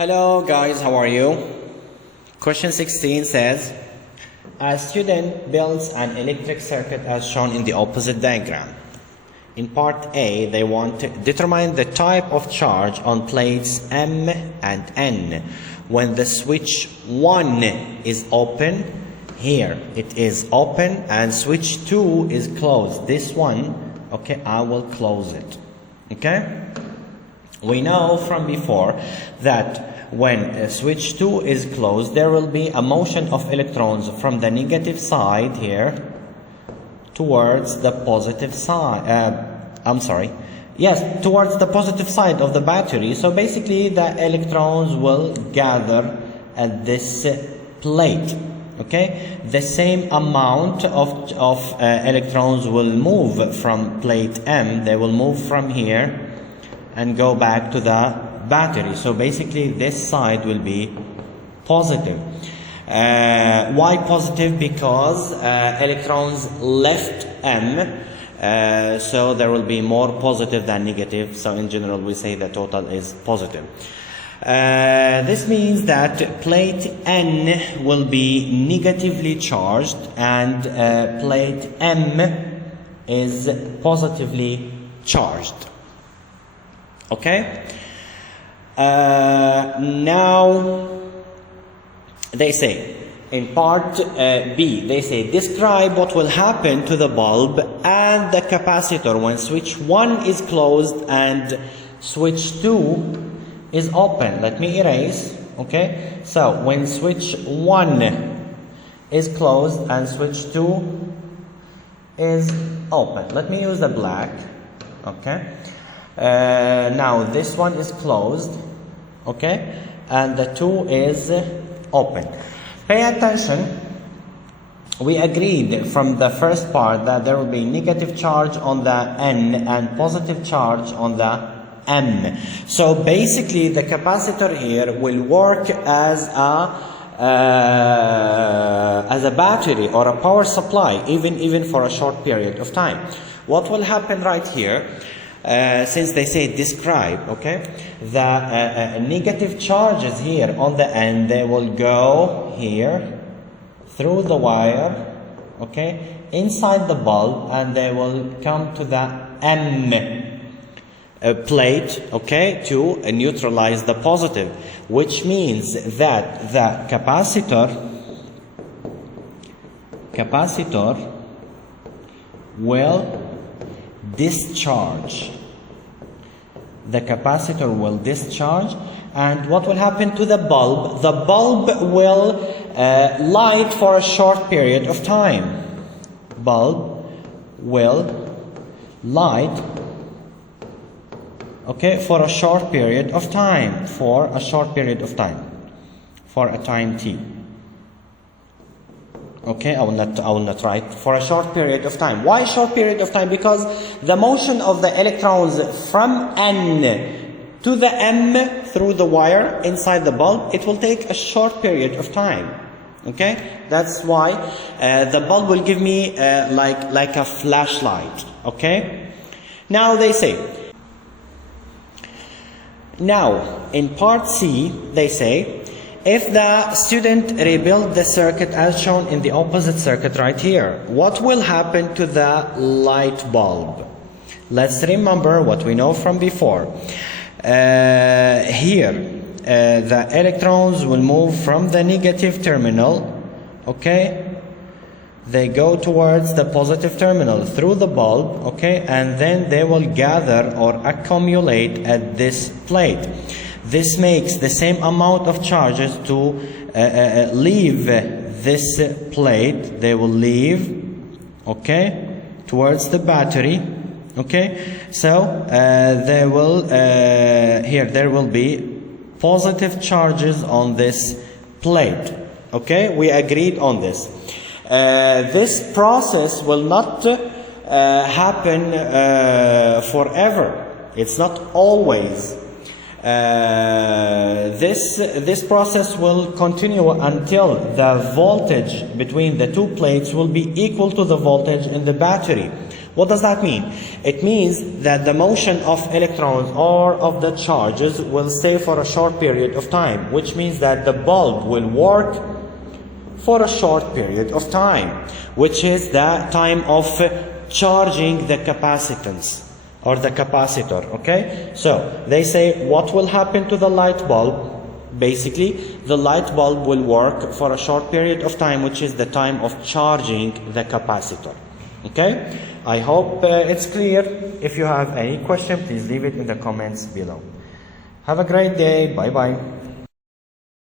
Hello guys, how are you? Question 16 says, a student builds an electric circuit as shown in the opposite diagram. In part A, they want to determine the type of charge on plates M and N. When the switch 1 is open, here it is open, and switch 2 is closed. This one, okay, I will close it. Okay? We know from before that when switch 2 is closed, there will be a motion of electrons from the negative side here towards the positive side. Towards the positive side of the battery. So basically, the electrons will gather at this plate. Okay, the same amount of electrons will move from plate M. They will move from here and go back to the battery. So basically this side will be positive. Why positive? Because electrons left M, so there will be more positive than negative. So in general we say the total is positive. This means that plate N will be negatively charged and plate M is positively charged. Okay? Now they say in part B, they say describe what will happen to the bulb and the capacitor when switch 1 is closed and switch 2 is open. Let me erase. Okay, so when switch 1 is closed and switch 2 is open, let me use the black. Okay, now this one is closed, okay, and the 2 is open. Pay attention. We agreed from the first part that there will be negative charge on the N and positive charge on the M. So basically the capacitor here will work as a battery or a power supply, even for a short period of time. What will happen right here? Since they say describe, okay, the negative charges here on the end, they will go here through the wire, okay, inside the bulb, and they will come to the M plate, okay, to neutralize the positive, which means that the capacitor will discharge. The capacitor will discharge, and what will happen to the bulb? The bulb will light for a short period of time. Bulb will light, okay, for a short period of time, for a time t. Okay, I will not write for a short period of time. Why short period of time? Because the motion of the electrons from N to the M through the wire inside the bulb, it will take a short period of time. Okay, that's why the bulb will give me like a flashlight. Okay, now they say. Now in part C, they say, if the student rebuild the circuit as shown in the opposite circuit right here, what will happen to the light bulb? Let's remember what we know from before. Here, the electrons will move from the negative terminal, okay? They go towards the positive terminal through the bulb, okay? And then they will gather or accumulate at this plate. This makes the same amount of charges to leave this plate. They will leave, okay, towards the battery, okay. So they will here there will be positive charges on this plate. Okay, we agreed on this. This process will not happen forever. It's not always. This process will continue until the voltage between the two plates will be equal to the voltage in the battery. What does that mean? It means that the motion of electrons or of the charges will stay for a short period of time, which means that the bulb will work for a short period of time, which is the time of charging the capacitance or the capacitor. Okay, so they say what will happen to the light bulb. Basically, the light bulb will work for a short period of time, which is the time of charging the capacitor. Okay, I hope it's clear. If you have any question, please leave it in the comments below. Have a great day. Bye bye.